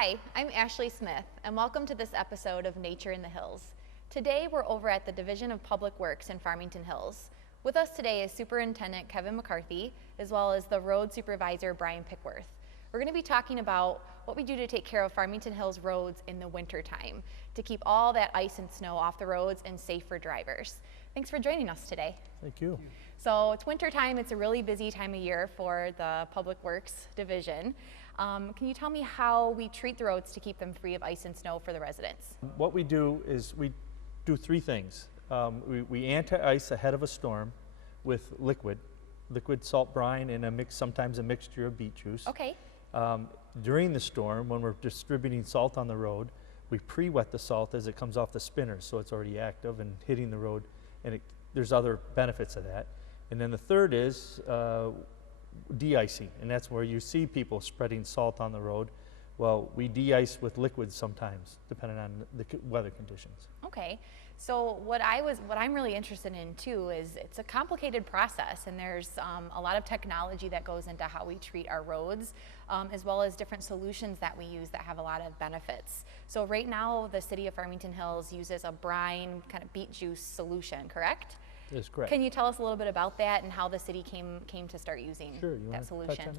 Hi, I'm Ashley Smith, and welcome to this episode of Nature in the Hills. Today we're over at the Division of Public Works in Farmington Hills. With us today is Superintendent Kevin McCarthy, as well as the Road Supervisor Brian Pickworth. We're going to be talking about what we do to take care of Farmington Hills roads in the winter time, to keep all that ice and snow off the roads and safe for drivers. Thanks for joining us today. Thank you. So it's winter time, it's a really busy time of year for the Public Works Division. Can you tell me how we treat the roads to keep them free of ice and snow for the residents? What we do is we do three things. We anti-ice ahead of a storm with liquid salt brine and sometimes a mixture of beet juice. Okay. During the storm, when we're distributing salt on the road, we pre-wet the salt as it comes off the spinner, so it's already active and hitting the road, and there's other benefits of that. And then the third is de-icing, and that's where you see people spreading salt on the road. Well, we de-ice with liquids sometimes, depending on the weather conditions. Okay, so what I'm really interested in too is it's a complicated process, and there's a lot of technology that goes into how we treat our roads, as well as different solutions that we use that have a lot of benefits. So right now, the city of Farmington Hills uses a brine kind of beet juice solution, correct? That's correct. Can you tell us a little bit about that and how the city came to start using that solution?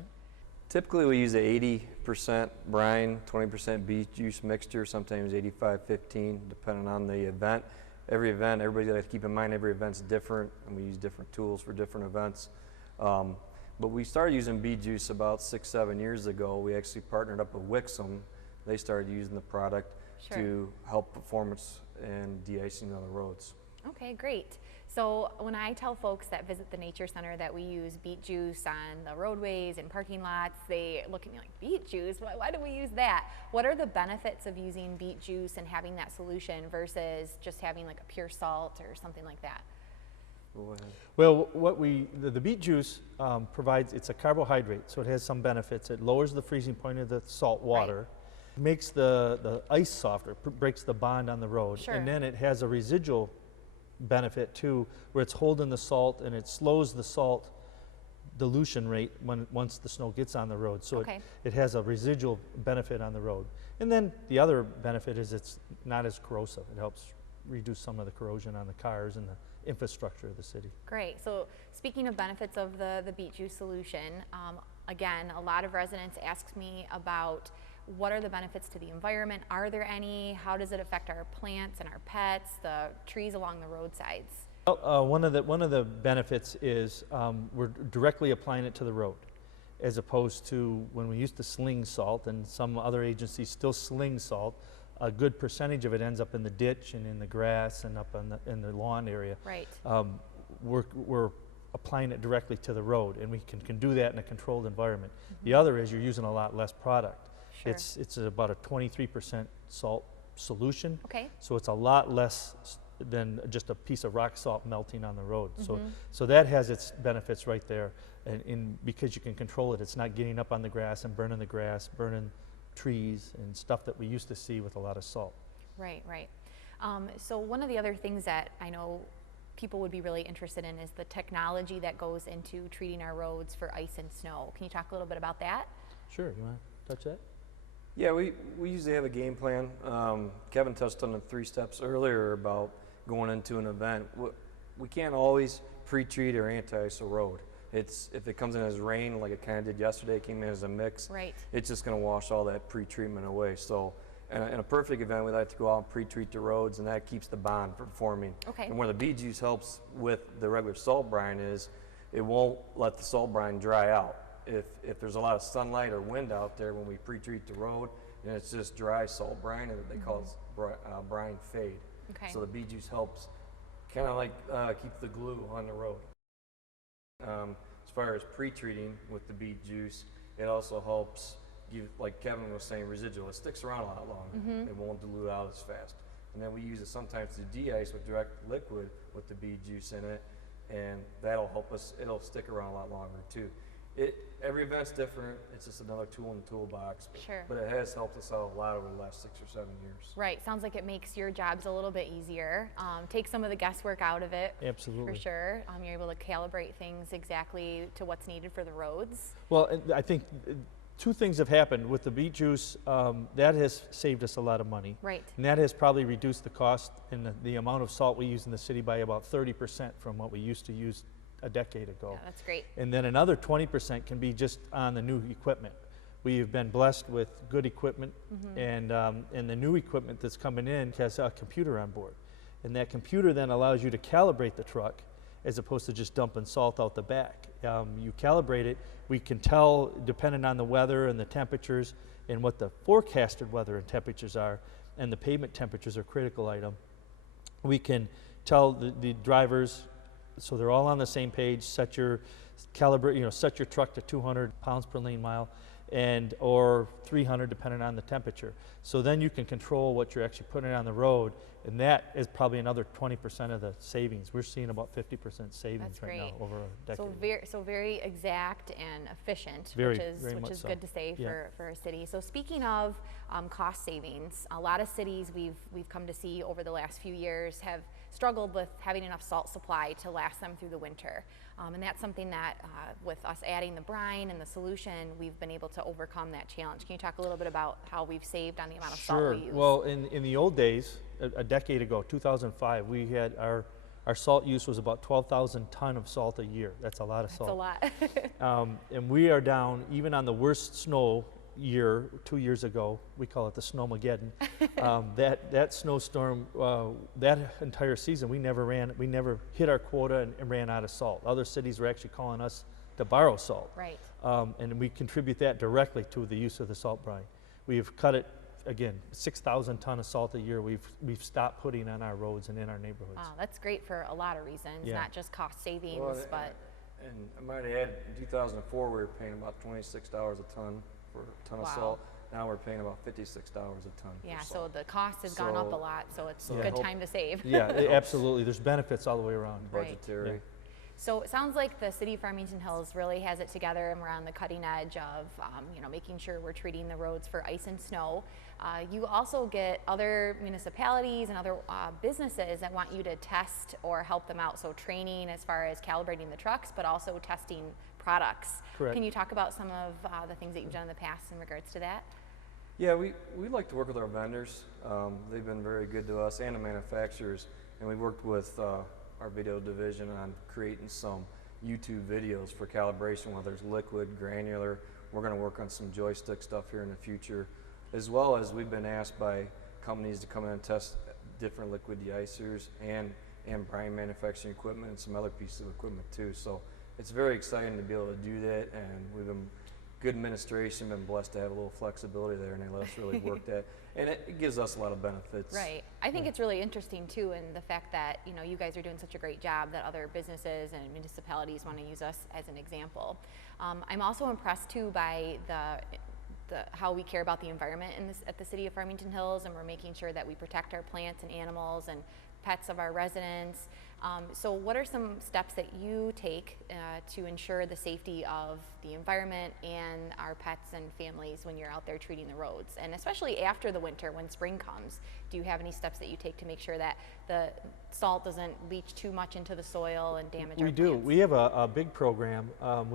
Typically we use a 80% brine, 20% beet juice mixture, sometimes 85-15, depending on the event. Every event, everybody's got to keep in mind every event's different, and we use different tools for different events. But we started using beet juice about 6-7 years ago. We actually partnered up with Wixom. They started using the product to help performance and de-icing on the roads. Okay, great. So when I tell folks that visit the Nature Center that we use beet juice on the roadways and parking lots, they look at me like, beet juice? Why do we use that? What are the benefits of using beet juice and having that solution versus just having like a pure salt or something like that? Well, the beet juice provides, it's a carbohydrate, so it has some benefits. It lowers the freezing point of the salt water, makes the ice softer, breaks the bond on the road, and then it has a residual benefit too, where it's holding the salt and it slows the salt dilution rate once the snow gets on the road. So it has a residual benefit on the road. And then the other benefit is it's not as corrosive. It helps reduce some of the corrosion on the cars and the infrastructure of the city. Great. So speaking of benefits of the beet juice solution, again, a lot of residents ask me about what are the benefits to the environment? Are there any? How does it affect our plants and our pets, the trees along the roadsides? Well, one of the benefits is we're directly applying it to the road, as opposed to when we used to sling salt, and some other agencies still sling salt. A good percentage of it ends up in the ditch and in the grass and up in the lawn area. Right. We're applying it directly to the road, and we can do that in a controlled environment. The other is you're using a lot less product. It's about a 23% salt solution. Okay. So it's a lot less than just a piece of rock salt melting on the road. So that has its benefits right there, and because you can control it, it's not getting up on the grass and burning the grass, burning trees and stuff that we used to see with a lot of salt. Right, right. So one of the other things that I know people would be really interested in is the technology that goes into treating our roads for ice and snow. Can you talk a little bit about that? Sure, you want to touch that? Yeah, we usually have a game plan. Kevin touched on the 3 steps earlier about going into an event. We can't always pre-treat or anti-ice a road. If it comes in as rain, like it kind of did yesterday, it came in as a mix, it's just going to wash all that pre-treatment away. So in a perfect event, we like to go out and pre-treat the roads, and that keeps the bond from forming. And where the beet juice helps with the regular salt brine is it won't let the salt brine dry out. If there's a lot of sunlight or wind out there when we pre-treat the road, and it's just dry salt brine, and they call it brine fade. So the beet juice helps kind of like keep the glue on the road. As far as pre-treating with the beet juice, it also helps give, like Kevin was saying, residual. It sticks around a lot longer. It won't dilute out as fast. And then we use it sometimes to de-ice with direct liquid with the beet juice in it, and that'll help us. It'll stick around a lot longer too. Every event's different. It's just another tool in the toolbox. But it has helped us out a lot over the last 6 or 7 years. Right. Sounds like it makes your jobs a little bit easier. Take some of the guesswork out of it. Absolutely. For sure. You're able to calibrate things exactly to what's needed for the roads. Well, I think two things have happened with the beet juice. That has saved us a lot of money. Right. And that has probably reduced the cost and the amount of salt we use in the city by about 30% from what we used to use a decade ago. Yeah, that's great. And then another 20% can be just on the new equipment. We've been blessed with good equipment, and the new equipment that's coming in has a computer on board. And that computer then allows you to calibrate the truck as opposed to just dumping salt out the back. You calibrate it, we can tell, depending on the weather and the temperatures and what the forecasted weather and temperatures are, and the pavement temperatures are a critical item. We can tell the drivers, so they're all on the same page, set your set your truck to 200 pounds per lane mile, or 300 depending on the temperature. So then you can control what you're actually putting on the road, and that is probably another 20% of the savings. We're seeing about 50% savings That's right now great. over a decade. So very exact and efficient, Very which is so. good to say Yeah. for a city. So speaking of cost savings, a lot of cities we've come to see over the last few years have struggled with having enough salt supply to last them through the winter. And that's something that with us adding the brine and the solution, we've been able to overcome that challenge. Can you talk a little bit about how we've saved on the amount of salt we use? Well, in the old days, a decade ago, 2005, we had our salt use was about 12,000 ton of salt a year. That's a lot of salt. That's a lot. And we are down, even on the worst snow year, 2 years ago, we call it the Snowmageddon. That snowstorm, that entire season, we never hit our quota and ran out of salt. Other cities were actually calling us to borrow salt. Right. And we contribute that directly to the use of the salt brine. We've cut it, again, 6,000 ton of salt a year we've stopped putting on our roads and in our neighborhoods. Wow, that's great for a lot of reasons, Yeah. not just cost savings, Well, but And I might add, in 2004, we were paying about $26 a ton for a ton of Wow. salt. Now we're paying about $56 a ton yeah, for so salt. the cost has gone up a So- lot, so it's Yeah. a good Hope- time to save. Yeah, absolutely. There's benefits all the way around. Right. Budgetary. Yeah. So it sounds like the city of Farmington Hills really has it together, and we're on the cutting edge of making sure we're treating the roads for ice and snow. You also get other municipalities and other businesses that want you to test or help them out. So training as far as calibrating the trucks, but also testing products. Correct. Can you talk about some of the things that you've done in the past in regards to that? Yeah, we like to work with our vendors. They've been very good to us and the manufacturers, and we worked with our video division on creating some YouTube videos for calibration, whether it's liquid, granular. We're going to work on some joystick stuff here in the future, as well as we've been asked by companies to come in and test different liquid deicers and brine manufacturing equipment and some other pieces of equipment too. So it's very exciting to be able to do that, and we've been good administration, been blessed to have a little flexibility there, and they let us really work that, and it gives us a lot of benefits. Right. I think it's really interesting too, in the fact that you guys are doing such a great job that other businesses and municipalities want to use us as an example. I'm also impressed too by how we care about the environment at the city of Farmington Hills, and we're making sure that we protect our plants and animals and pets of our residents. So what are some steps that you take to ensure the safety of the environment and our pets and families when you're out there treating the roads? And especially after the winter, when spring comes, do you have any steps that you take to make sure that the salt doesn't leach too much into the soil and damage our We plants? do. We have a big program. I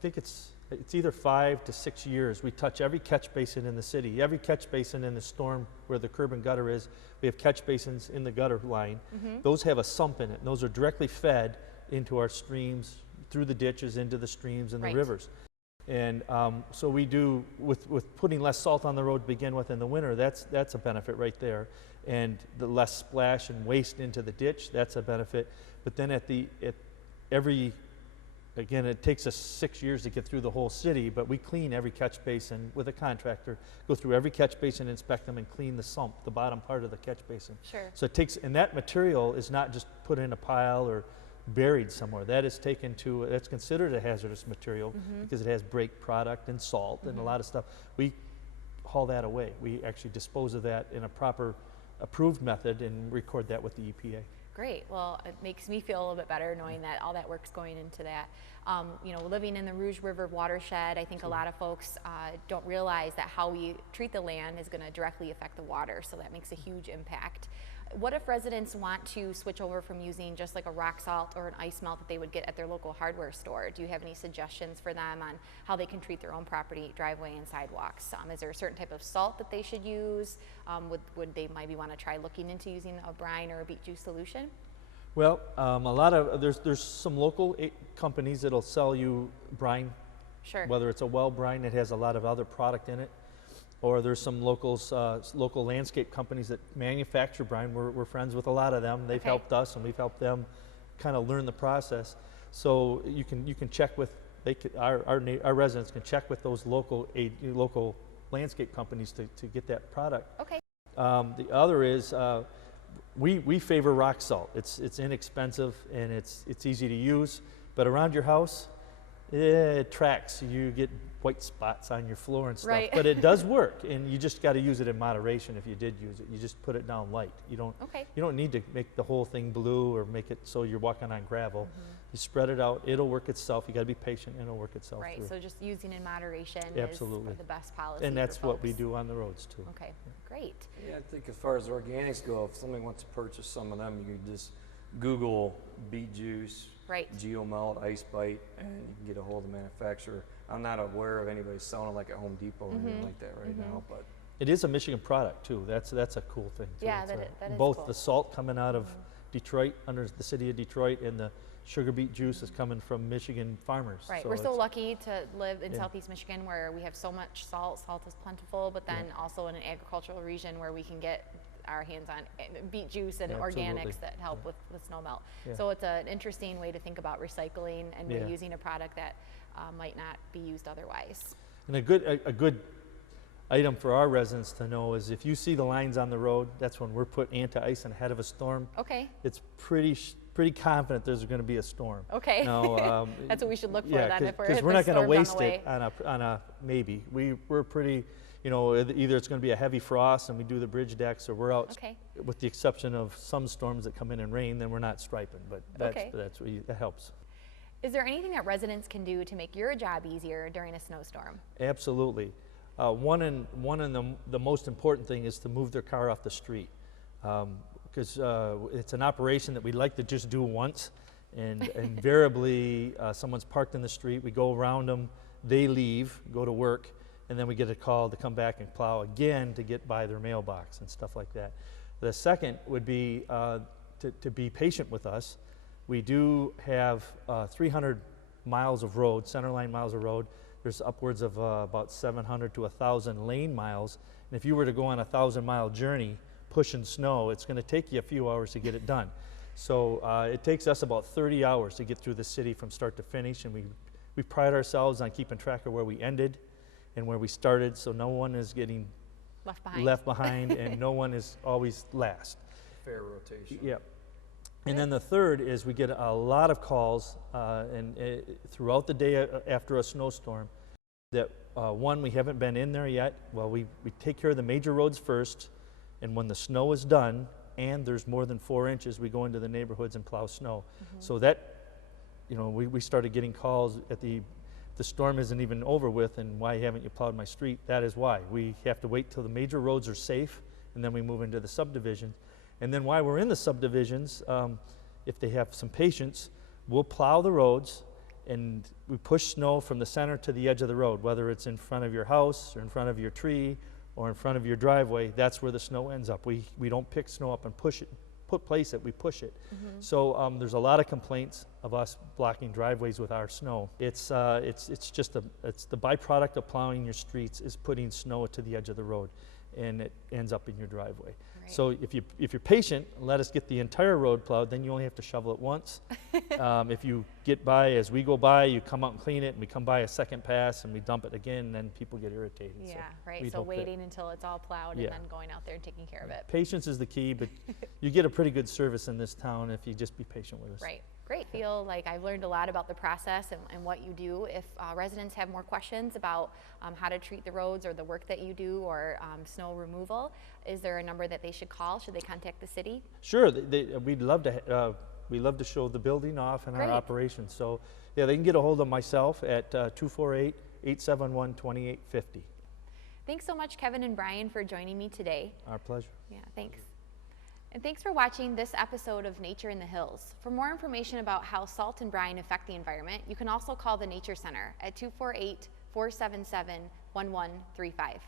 think it's either 5 to 6 years. We touch every catch basin in the city, every catch basin in the storm where the curb and gutter is. We have catch basins in the gutter line. Those have a sump in it, and those are directly fed into our streams, through the ditches, into the streams and Right. the rivers. And so we do, with putting less salt on the road to begin with in the winter, that's a benefit right there. And the less splash and waste into the ditch, that's a benefit. But then again, it takes us 6 years to get through the whole city, but we clean every catch basin with a contractor, go through every catch basin, inspect them, and clean the sump, the bottom part of the catch basin. Sure. So it takes, and that material is not just put in a pile or buried somewhere. That is taken to, that's considered a hazardous material because it has break product and salt and a lot of stuff. We haul that away. We actually dispose of that in a proper approved method and record that with the EPA. Great. Well, it makes me feel a little bit better knowing that all that work's going into that. Living in the Rouge River watershed, I think a lot of folks don't realize that how we treat the land is going to directly affect the water, so that makes a huge impact. What if residents want to switch over from using just like a rock salt or an ice melt that they would get at their local hardware store? Do you have any suggestions for them on how they can treat their own property, driveway, and sidewalks? Is there a certain type of salt that they should use? Would they maybe want to try looking into using a brine or a beet juice solution? Well, a lot of, there's some local companies that'll sell you brine. Sure. Whether it's a well brine that has a lot of other product in it, or there's some local landscape companies that manufacture brine. We're friends with a lot of them. They've helped us, and we've helped them kind of learn the process. So you can check with, our residents can check with those local landscape companies to get that product. Okay. The other is we favor rock salt. It's inexpensive and it's easy to use, but around your house, it tracks. You get white spots on your floor and stuff. Right. But it does work, and you just got to use it in moderation. If you did use it, you just put it down light. You don't need to make the whole thing blue or make it so you're walking on gravel. You spread it out. It'll work itself. You got to be patient, and it'll work itself Right. through. So just using in moderation Absolutely. is the best policy. And that's for what we folks. do on the roads too. Okay. Great. Yeah, I think as far as organics go, if somebody wants to purchase some of them, you can just Google beet juice, Right. GeoMelt Ice Plate, and you can get a hold of the manufacturer. I'm not aware of anybody selling it like at Home Depot or anything like that right now, but It is a Michigan product too. That's a cool thing too. Yeah, It's that is both cool. the salt coming out of Detroit, under the city of Detroit, and the sugar beet juice is coming from Michigan farmers. Right. So We're so it's- lucky to live in Yeah. Southeast Michigan where we have so much salt. Salt is plentiful, but then also in an agricultural region where we can get our hands on beet juice and Absolutely. organics that help with snow melt. Yeah. So it's an interesting way to think about recycling and Yeah. reusing a product that might not be used otherwise. And a good item for our residents to know is if you see the lines on the road, that's when we're putting anti-ice ahead of a storm. Okay. It's pretty confident there's going to be a storm. Okay. Now, That's what we should look for yeah, then if we're because we're not going to waste it on a maybe. We're pretty, either it's going to be a heavy frost and we do the bridge decks, or we're out. Okay. With the exception of some storms that come in and rain, then we're not striping. But that helps. Is there anything that residents can do to make your job easier during a snowstorm? Absolutely. One and the most important thing is to move their car off the street, because it's an operation that we like to just do once, and invariably someone's parked in the street, we go around them, they leave, go to work, and then we get a call to come back and plow again to get by their mailbox and stuff like that. The second would be to be patient with us. We do have 300 miles of road, centerline miles of road. There's upwards of about 700 to 1,000 lane miles. And if you were to go on a 1,000-mile journey pushing snow, it's going to take you a few hours to get it done. So it takes us about 30 hours to get through the city from start to finish. And we pride ourselves on keeping track of where we ended and where we started, so no one is getting left behind and no one is always last. fair rotation. Yeah. And then the third is we get a lot of calls throughout the day after a snowstorm that one, we haven't been in there yet. Well, we take care of the major roads first, and when the snow is done and there's more than 4 inches, we go into the neighborhoods and plow snow. So that, we started getting calls at the storm isn't even over with, and why haven't you plowed my street? That is why. We have to wait till the major roads are safe, and then we move into the subdivisions. And then while we're in the subdivisions, if they have some patience, we'll plow the roads and we push snow from the center to the edge of the road, whether it's in front of your house or in front of your tree or in front of your driveway. That's where the snow ends up. We don't pick snow up and place it, we push it. So there's a lot of complaints of us blocking driveways with our snow. It's the byproduct of plowing your streets is putting snow to the edge of the road, and it ends up in your driveway. Right. So if you're patient, let us get the entire road plowed, then you only have to shovel it once. If you get by, as we go by, you come out and clean it, and we come by a second pass and we dump it again, and then people get irritated. Yeah, So right. we'd So hope that- waiting until it's all plowed Yeah. and then going out there and taking care of it. Patience is the key, but you get a pretty good service in this town if you just be patient with us. Right. Great. Feel like I've learned a lot about the process and what you do. If residents have more questions about how to treat the roads or the work that you do or snow removal, is there a number that they should call? Should they contact the city? Sure, we'd love to show the building off and our Great. operations. So yeah, they can get a hold of myself at 248-871-2850. Thanks so much, Kevin and Brian, for joining me today. Our pleasure. Yeah, thanks. And thanks for watching this episode of Nature in the Hills. For more information about how salt and brine affect the environment, you can also call the Nature Center at 248-477-1135.